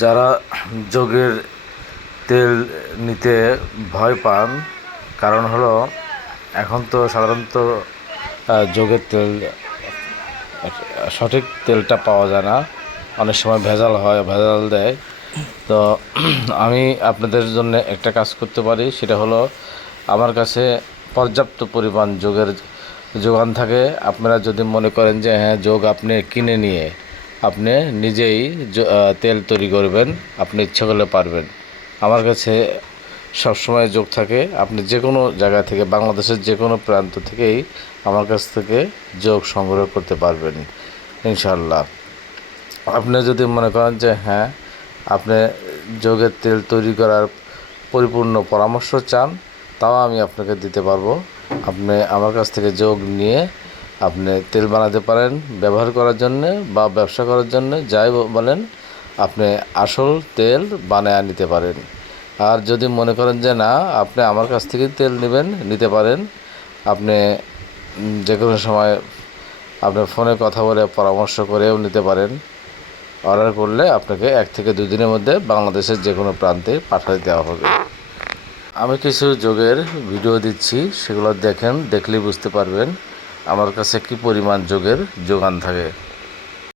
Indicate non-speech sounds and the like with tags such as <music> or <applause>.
যারা যোগের তেল নিতে ভয় পান, কারণ হলো এখন তো সাধারণত যোগের তেল, সঠিক তেলটা পাওয়া যায় না। অনেক সময় ভেজাল হয়, ভেজাল দেয়। তো <clears throat> আমি আপনাদের জন্য একটা কাজ করতে পারি, সেটা হলো আমার কাছে পর্যাপ্ত পরিমাণ যোগের যোগান থাকে। আপনারা যদি মনে করেন যে হ্যাঁ যোগ আপনি কিনে নিয়ে আপনি নিজেই তেল তৈরি করবেন, আপনি ইচ্ছা করলে পারবেন। আমার কাছে সবসময় যোগ থাকে, আপনি যে কোনো জায়গা থেকে, বাংলাদেশের যে কোনো প্রান্ত থেকেই আমার কাছ থেকে যোগ সংগ্রহ করতে পারবেন ইনশাল্লাহ আপনি যদি মনে করেন যে হ্যাঁ আপনি যোগের তেল তৈরি করার পরিপূর্ণ পরামর্শ চান, তাও আমি আপনাকে দিতে পারব। আপনি আমার কাছ থেকে যোগ নিয়ে আপনি তেল বানাতে পারেন ব্যবহার করার জন্যে বা ব্যবসা করার জন্য, যাই বলেন, আপনি আসল তেল বানায় নিতে পারেন। আর যদি মনে করেন যে না, আপনি আমার কাছ থেকে তেল নেবেন, নিতে পারেন, আপনি যে কোনো সময় আপনার ফোনে কথা বলে পরামর্শ করেও নিতে পারেন। অর্ডার করলে আপনাকে এক থেকে দুই দিনের মধ্যে বাংলাদেশের যে কোনো প্রান্তে পাঠিয়ে দেওয়া হবে। আমি কিছু যোগের ভিডিও দিচ্ছি, সেগুলো দেখেন, দেখলেই বুঝতে পারবেন। আমার কাছে কি পরিমাণ যোগের যোগান থাকে?